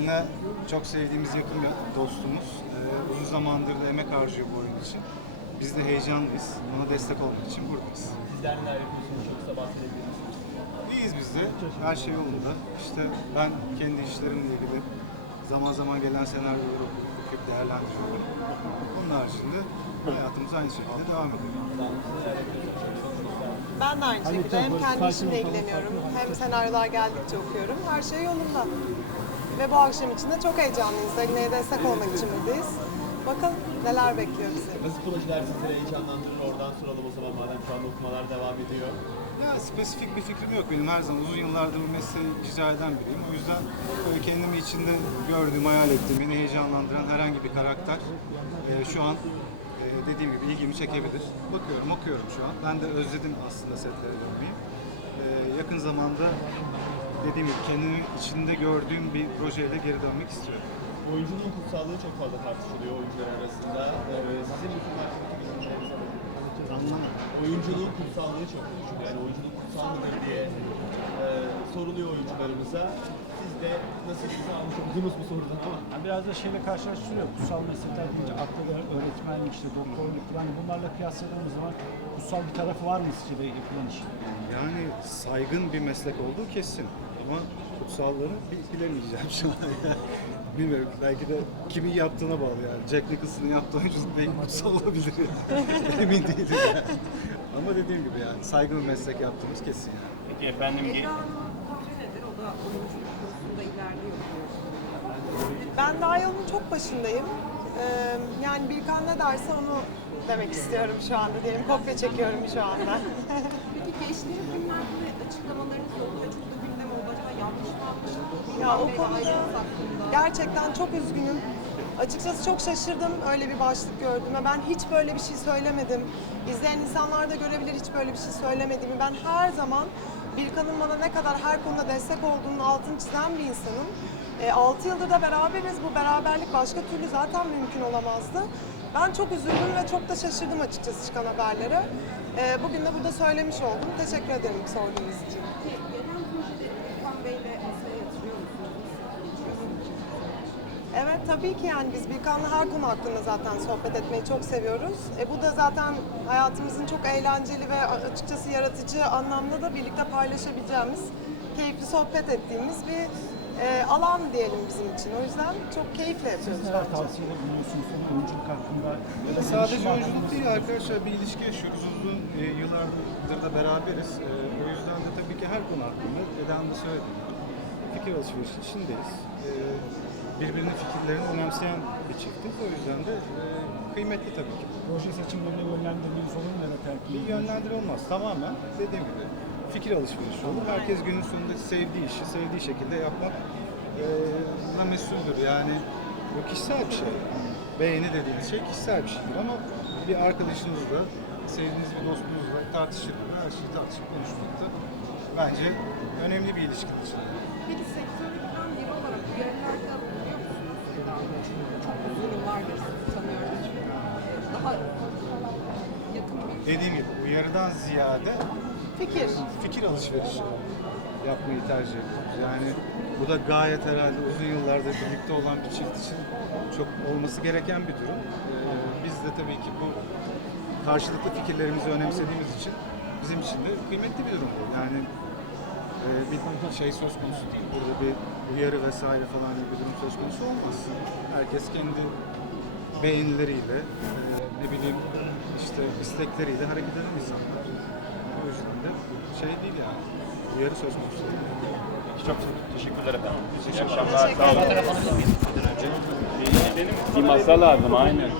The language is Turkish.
Kendine çok sevdiğimiz yakın bir dostumuz. Ee, uzun zamandır da emek harcıyor bu oyun için. Biz de heyecanlıyız. Ona destek olmak için buradayız. Sizler neler yapıyorsunuz? Çok kısa bahsedebilir misiniz? İyiyiz biz de. Her şey yolunda. İşte ben kendi işlerimle ilgili zaman zaman gelen senaryoları okuyup, okuyup değerlendiriyorum. Onun haricinde hayatımız aynı şekilde devam ediyor. Ben de aynı şekilde hem kendi işimle ilgileniyorum hem senaryolar geldikçe okuyorum. Her şey yolunda. Ve bu akşam için de çok heyecanlıyız. Aline'ye destek olmak için buradayız. Bakalım neler bekliyor bizi. Nasıl projeler sizleri heyecanlandırır? Oradan soralım o zaman madem şu anda okumalar devam ediyor. Ya spesifik bir fikrim yok benim her zaman uzun yıllardır bu mesleği icra eden biriyim. O yüzden böyle kendimi içinde gördüğüm, hayal ettiğim, beni heyecanlandıran herhangi bir karakter e, şu an e, dediğim gibi ilgimi çekebilir. Bakıyorum, okuyorum şu an. Ben de özledim aslında setlere dönmeyi. E, yakın zamanda dediğim gibi kendimi içinde gördüğüm bir projeyle geri dönmek istiyorum. Oyunculuğun kutsallığı çok fazla tartışılıyor oyuncular arasında. Ee, sizin bu konuda Anlamadım. oyunculuğun kutsallığı çok konuşuluyor. Yani oyunculuk kutsal mıdır diye e, soruluyor oyuncularımıza. Siz de nasıl size almış oldunuz bu sorudan ama Yani biraz da şeyle karşılaştırıyor. Kutsal meslekler deyince akla gelen öğretmenlik, işte doktorluk falan bunlarla kıyasladığımız zaman kutsal bir tarafı var mı sizce de yapılan işin? Yani saygın bir meslek olduğu kesin. Ama kutsallığını bi- bilemeyeceğim şu an. Bilmiyorum. Belki de kimin yaptığına bağlı yani. Jack Nicholson'ın yaptığı oyunculuk belki kutsal olabilir. Emin değilim yani. Ama dediğim gibi yani saygın bir meslek yaptığımız kesin yani. Peki efendim nedir? O da oyunculuk konusunda ilerliyor. Ben daha yolun çok başındayım. Ee, yani Birkan ne derse onu demek istiyorum şu anda diyelim. Kopya çekiyorum şu anda. Peki geçtiğimiz günlerde açıklamalarınız oldu ve çok da Ya o konuda gerçekten çok üzgünüm. Açıkçası çok şaşırdım öyle bir başlık gördüğüme. Ben hiç böyle bir şey söylemedim. İzleyen insanlar da görebilir hiç böyle bir şey söylemediğimi. Ben her zaman Birkan'ın bana ne kadar her konuda destek olduğunun altını çizen bir insanım. 6 yıldır da beraberiz. Bu beraberlik başka türlü zaten mümkün olamazdı. Ben çok üzüldüm ve çok da şaşırdım açıkçası çıkan haberlere. E, bugün de burada söylemiş oldum. Teşekkür ederim sorduğunuz için. Peki, Gelen projeleri İrfan Bey'le masaya yatırıyor musunuz? Nasıl geçiyor sizin için? Evet tabii ki yani biz Birkan'la her konu hakkında zaten sohbet etmeyi çok seviyoruz. E, bu da zaten hayatımızın çok eğlenceli ve açıkçası yaratıcı anlamda da birlikte paylaşabileceğimiz, keyifli sohbet ettiğimiz bir e, alan diyelim bizim için. O yüzden çok keyifle yapıyoruz. Siz neler bence. tavsiyeler buluyorsunuz onun oyunculuk hakkında? Ya da Sadece gelişim oyunculuk değil arkadaşlar bir ilişki yaşıyoruz. Uzun e, yıllardır da beraberiz. E, o yüzden de tabii ki her konu hakkında da söylediği gibi fikir alışverişi içindeyiz. E, birbirinin fikirlerini önemseyen bir çiftiz. O yüzden de e, kıymetli tabii ki. Proje seçimlerine yönlendirmeniz olur mu? Evet, belki Bir yönlendir olmaz. Tamamen dediğim gibi fikir alışverişi olur. Herkes günün sonunda sevdiği işi sevdiği şekilde yapmak e, buna mesuldür. Yani bu kişisel bir şey. Beğeni dediğiniz şey kişisel bir şeydir ama bir arkadaşınızla, sevdiğiniz bir dostunuzla tartışıp, her şeyi tartışıp konuşmak da bence önemli bir içinde. Peki sektörden biri olarak uyarılarda bulunuyor musunuz? Çok uzun yıllardır sizi tanıyorum. Daha yakın bir Dediğim gibi uyarıdan ziyade Fikir. fikir alışverişi yapmayı tercih ediyoruz. Yani bu da gayet herhalde uzun yıllardır birlikte olan bir çift için çok olması gereken bir durum. Ee, biz de tabii ki bu karşılıklı fikirlerimizi önemsediğimiz için bizim için de kıymetli bir durum bu. Yani bir şey söz konusu değil. Burada bir uyarı vesaire falan gibi bir durum söz konusu olmaz. Herkes kendi beğenileriyle, e, ne bileyim işte istekleriyle hareket eden insanlar. O yüzden de şey değil yani. Uyarı söz konusu değil. çok teşekkürler efendim. İyi akşamlar. Sağ olun. Bir masal lazım aynen.